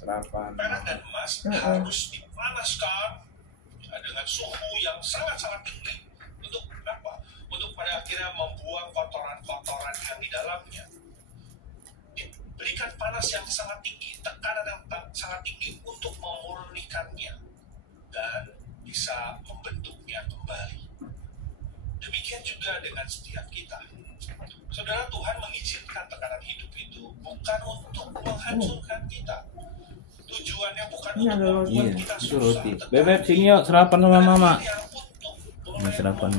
Serapan. Perak dan emas harus dipanaskan dengan suhu yang sangat-sangat tinggi. Untuk apa? Untuk pada akhirnya membuang kotoran-kotoran yang di dalamnya. Diberikan panas yang sangat tinggi, tekanan yang sangat tinggi untuk memurnikannya dan bisa membentuknya kembali. Demikian juga dengan setiap kita. Saudara, Tuhan mengizinkan tekanan hidup itu bukan untuk menghancurkan kita. Tujuannya bukan untuk membuat kita susah. Bebek sini yuk serapan sama mama. Ini serapan.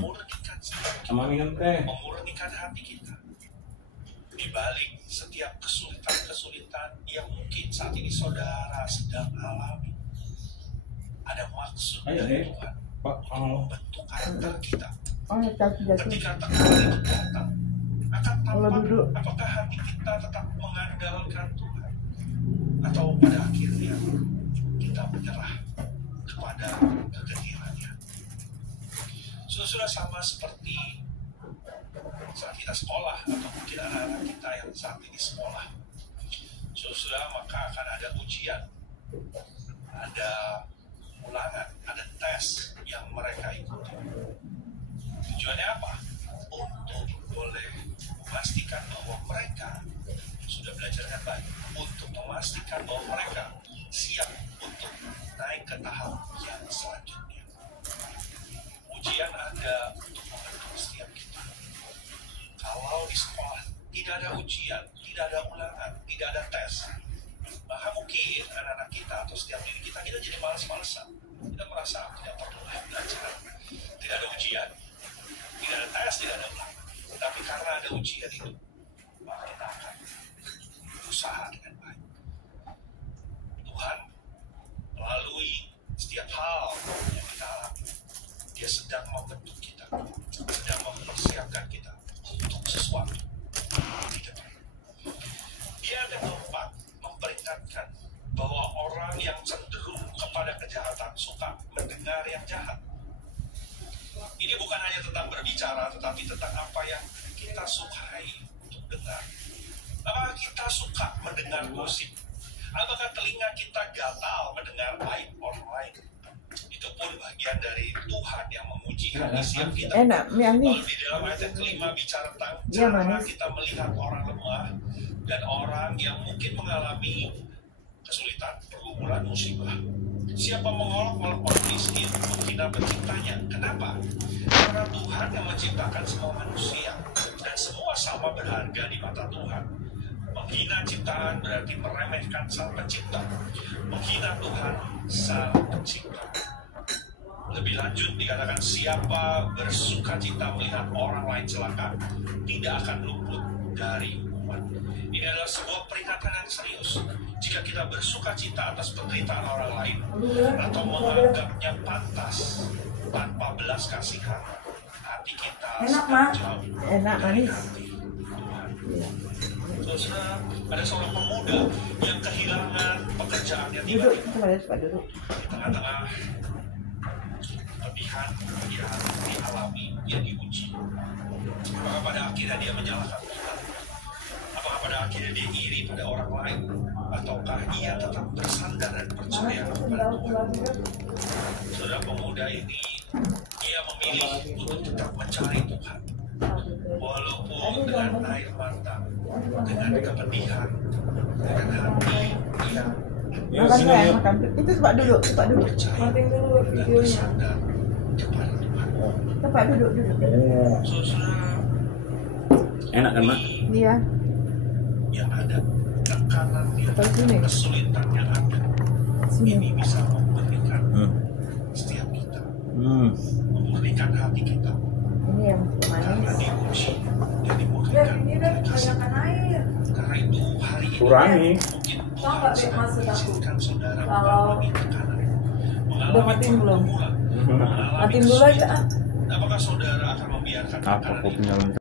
Sama minum teh. Memurnikan hati kita. Di balik setiap kesulitan-kesulitan yang mungkin saat ini saudara sedang alami, ada maksud dari Tuhan untuk membentuk karakter kita. Ketika tekanan itu datang, akan tampak apakah hati kita tetap mengandalkan Tuhan atau pada akhirnya kita menyerah kepada kegetirannya. Sudah sama seperti saat kita sekolah atau mungkin anak-anak kita yang saat ini sekolah. Sudah maka akan ada ujian, ada ulangan, ada tes yang mereka ikuti. Tujuannya apa? Untuk boleh memastikan bahwa mereka sudah belajar dengan baik, untuk memastikan bahwa mereka siap untuk naik ke tahap yang selanjutnya. Ujian ada untuk membentuk setiap kita. Kalau di sekolah tidak ada ujian, tidak ada ulangan, tidak ada tes, maka mungkin anak-anak kita atau setiap diri kita jadi malas-malesan. Kita merasa tidak perlu belajar. Tidak ada ujian, tidak ada tes, tidak ada ulangan. Tapi karena ada ujian itu, maka kita akan berusaha dengan baik. Tuhan melalui setiap hal yang kita alami, Dia sedang membentuk kita, sedang mempersiapkan kita untuk sesuatu di depan. Dia ada tempat memperingatkan bahwa orang yang cenderung kepada kejahatan suka mendengar yang jahat. Ini bukan hanya tentang berbicara, tetapi tentang apa yang kita sukai untuk dengar. Apakah kita suka mendengar gosip? Apakah telinga kita gatal mendengar aib orang lain? Itu pun bagian dari Tuhan yang menguji hati setiap kita. Lalu di dalam ayat yang kelima bicara tentang cara kita melihat orang lemah dan orang yang mungkin mengalami kesulitan, pergumulan, musibah. Siapa mengolok-olok orang miskin, menghina penciptanya. Kenapa? Karena Tuhan yang menciptakan semua manusia dan semua sama berharga di mata Tuhan. Menghina ciptaan berarti meremehkan Sang Pencipta. Menghina Tuhan, Sang Pencipta. Lebih lanjut dikatakan siapa bersukacita melihat orang lain celaka tidak akan luput dari hukuman. Ini adalah sebuah peringatan yang serius. Jika kita bersukacita atas penderitaan orang lain atau menganggapnya pantas tanpa belas kasihan, hati kita sedang jauh dari hati Tuhan. Terus ada seorang pemuda yang kehilangan pekerjaannya tiba-tiba di tengah-tengah kepedihan yang dialami, dia diuji. Apakah pada akhirnya dia menyalahkan Tuhan? Apakah pada akhirnya dia iri pada orang lain? Ataukah ia tetap bersandar dan percaya kepada Tuhan? Saudara, pemuda ini, ia memilih untuk tetap mencari Tuhan. Walaupun dengan air mata, dengan kepedihan, dengan hati yang itu coba duduk percaya dan bersandar kepada Tuhan. coba duduk Saudara, Enak kan, Mak? iya yang ada tekanannya, kesulitan yang ada, ini bisa memberikan setiap kita, memberikan hati kita. ini yang Karena manis diuji dan dimurnikan oleh kasih. Karena itu hari ini Kurangi. mungkin Tuhan sedang mengizinkan saudara Kalau mengalami tekanan, udah mengalami matiin belum? pergumulan, mengalami Matiin dulu aja. kesulitan. Apakah saudara akan membiarkan Apa tekanan itu kopinya?